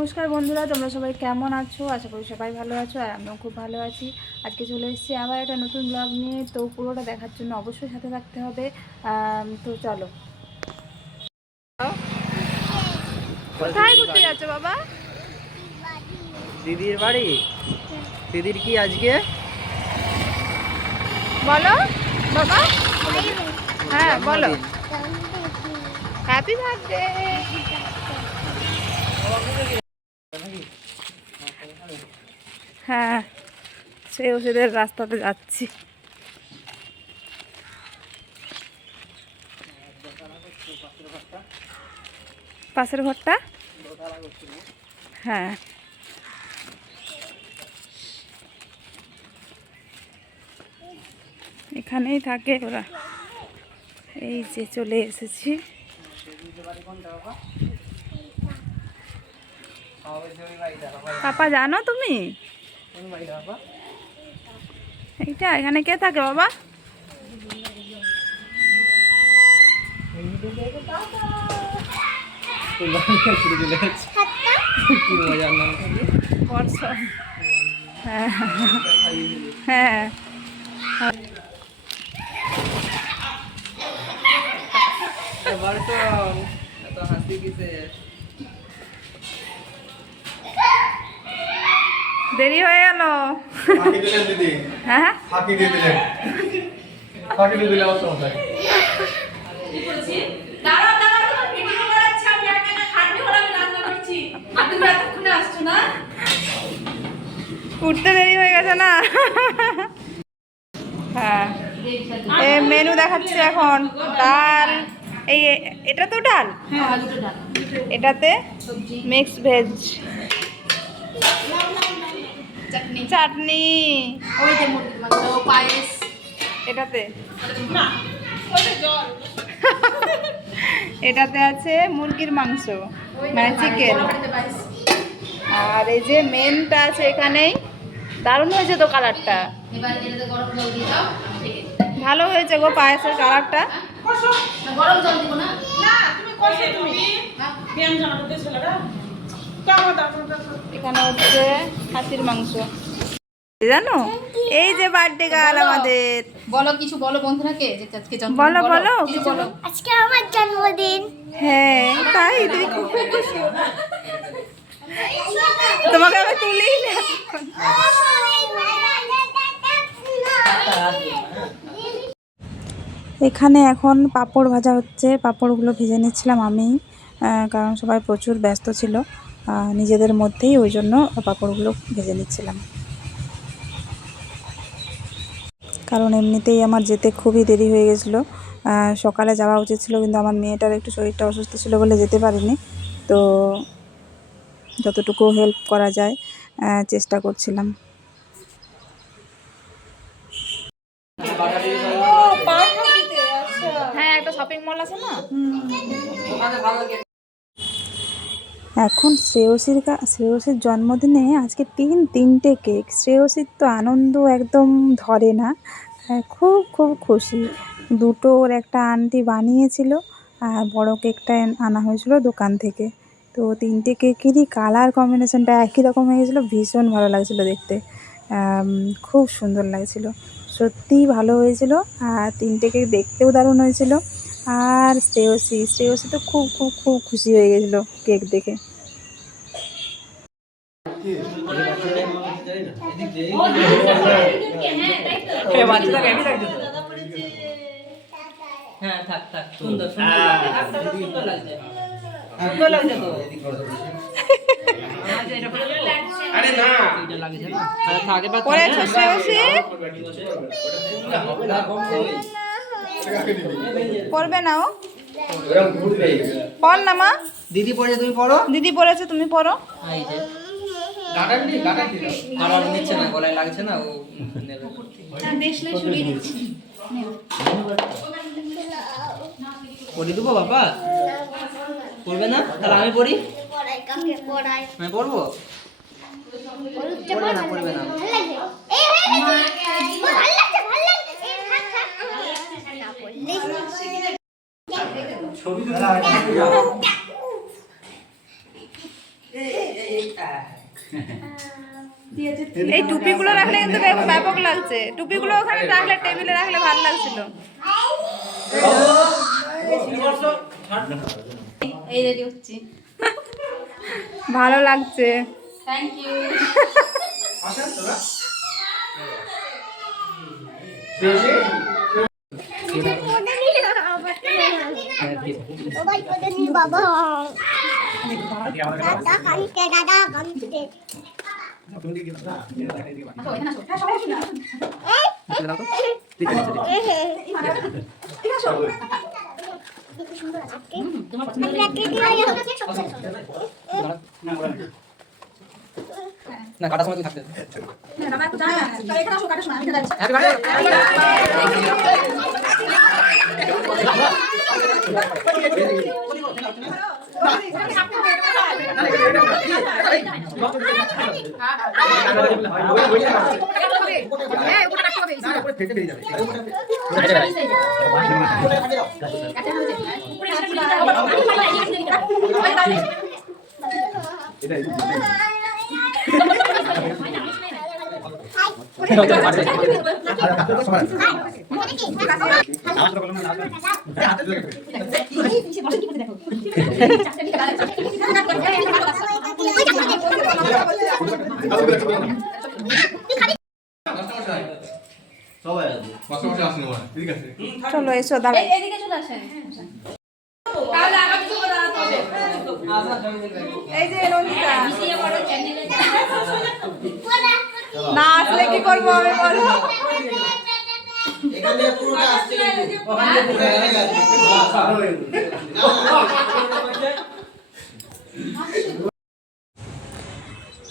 নমস্কার বন্ধুরা, তোমরা সবাই কেমন আছো? আশা করি সবাই ভালো আছো আর আমিও খুব ভালো আছি। আজকে চলে এসেছি আবার একটা নতুন ব্লগ নিয়ে। তো পুরোটা দেখার জন্য অবশ্যই সাথে থাকতে হবে। তো চলো। কোথায় ঘুরতে যাচ্ছ বাবা? দিদির বাড়ি। দিদির কি আজকে বলো বাবা। হ্যাঁ বলো। Happy birthday. হ্যাঁ, সেই ওষুধের রাস্তাতে যাচ্ছি। পাশের ঘরটা? হ্যাঁ, এখানেই থাকে ওরা। এই যে চলে এসেছি। পাপা জানো তুমি এইটা এখানে কে থাকে বাবা? হ্যাঁ হ্যাঁ, দেরি হয়ে গেল। হ্যাঁ উঠতে দেরি হয়ে গেছে না? হ্যাঁ, মেনু দেখাচ্ছে এখন। ডাল, এই এটা তো ডাল, এটাতে মিক্স ভেজ, চাটনি, এটাতে এটাতে আছে মুরগির মাংস মানে চিকেন। আর এই যে মেনটা আছে এখানেই। দারুণ হয়েছে তো কালারটা, ভালো হয়েছে গো পায়েসের কালারটা। এখানে হচ্ছে খাসির মাংস। জানো এই যে বার্থডে গার্ল আমাদের। বলো কিছু বলো বন্ধুরাকে যে আজকে জন্মদিন। বলো বলো কিছু বলো। আজকে আমার জন্মদিন। হ্যাঁ তাই, তুমি খুব খুশি। তোমাকে আমি তুলি না। এখানে এখন পাঁপড় ভাজা হচ্ছে। পাঁপড়গুলো ভেজে নিচ্ছিলাম আমি, কারণ সবাই প্রচুর ব্যস্ত ছিল নিজেদের মধ্যেই, ওই জন্য পাঁপড়গুলো ভেজে নিচ্ছিলাম। কারণ এমনিতেই আমার যেতে খুবই দেরি হয়ে গেছিলো। সকালে যাওয়া উচিত ছিল, কিন্তু আমার মেয়েটার একটু শরীরটা অসুস্থ ছিল বলে যেতে পারিনি। তো যতটুকু হেল্প করা যায় চেষ্টা করছিলাম। হ্যাঁ, একটা শপিং মল আছে না। এখন শ্রেয়সীর জন্মদিনে আজকে তিনটে কেক। শ্রেয়সীর তো আনন্দ একদম ধরে না, খুব খুব খুশি। দুটো ওর একটা আন্টি বানিয়েছিল, আর বড় কেকটা আনা হয়েছিল দোকান থেকে। তো তিনটে কেকেরই কালার কম্বিনেশনটা একই রকম হয়ে গেছিলো, ভীষণ ভালো লাগছিলো দেখতে। খুব সুন্দর লাগছিল, সত্যিই ভালো হয়েছিল। আর তিনটে কেক দেখতেও দারুণ হয়েছিল। আর শ্রেয়সী তো খুব খুব খুব খুশি হয়ে গেছিলো কেক দেখে। হ্যাঁ থাক থাক, সুন্দর সুন্দর লাগছে, সুন্দর লাগছে তো। আরে না এটা লাগছে না, আগে বাদ পড়েছো শ্রেয়সী? পড়বে না ও? পড় না মা। দিদি পড়েছে তুমি পড়ো। দিদি পড়েছে তুমি পড়ো। এই যে গাটার নি গাটার দিও, আর নিচ্ছে না, গলায় লাগছে না, ও নেবে। না দেশলাই সরিয়ে দিচ্ছি। পড়ি দেবো বাবা? পড়বে না? তাহলে আমি পড়ি। আমি পড়বো? পড়বে না, পড়বে না। ছবি এই টুপিগুলো রাখলে কিন্তু ব্যাপক লাগছে, টুপিগুলো ওখানে রাখলে টেবিলে রাখলে ভালো লাগছিল। এই রেডি হচ্ছি। ভালো লাগছে। Thank you. বাবা দাদা কানতে দাদা কানতে না কাটার সময় তুমি থাকতে চলো এসো দাঁড়াই। এদিকে চলে আসেন। এই যে রনিতা না আসলে কি করবো আমি বলো।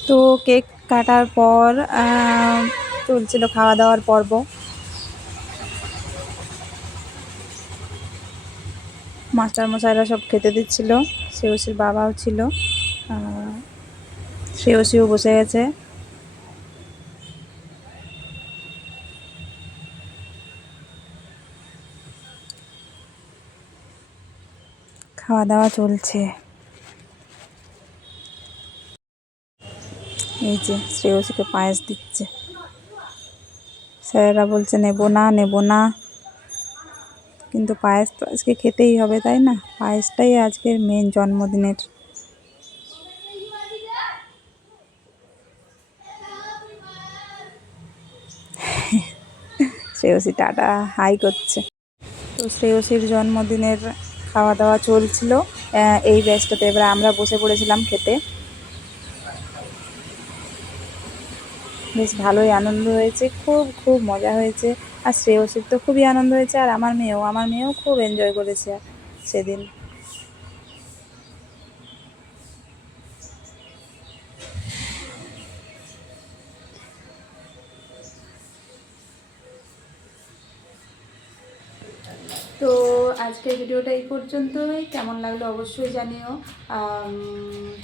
তো কেক কাটার পর চলছিল খাওয়া দাওয়ার পর্ব। মাস্টার মশাইরা সব খেতে দিচ্ছিল, শ্রেয়সীর বাবাও ছিল, শ্রেয়সীও বসে গেছে। খাওয়া দাওয়া চলছে। এই যে শ্রেয়সীকে পায়েস দিচ্ছে, স্যারেরা বলছে নেবো না, কিন্তু পায়েস তো আজকে খেতেই হবে, তাই না? পায়েসটাই আজকের মেন জন্মদিনের। শ্রেয়সী টাটা হাই করছে। তো শ্রেয়সীর জন্মদিনের খাওয়া দাওয়া চলছিল এই ব্যাচটাতে। এবার আমরা বসে পড়েছিলাম খেতে। বেশ ভালোই আনন্দ হয়েছে, খুব খুব মজা হয়েছে। আর শ্রেয়সীর তো খুবই আনন্দ হয়েছে, আর আমার মেয়েও খুব এনজয় করেছে সেদিন। তো আজকের ভিডিওটা এই পর্যন্তই। কেমন লাগলো অবশ্যই জানিও।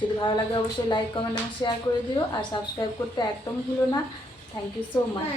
যদি ভালো লাগে অবশ্যই লাইক, কমেন্ট এবং শেয়ার করে দিও, আর সাবস্ক্রাইব করতে একদম ভুলো না। Thank you so much.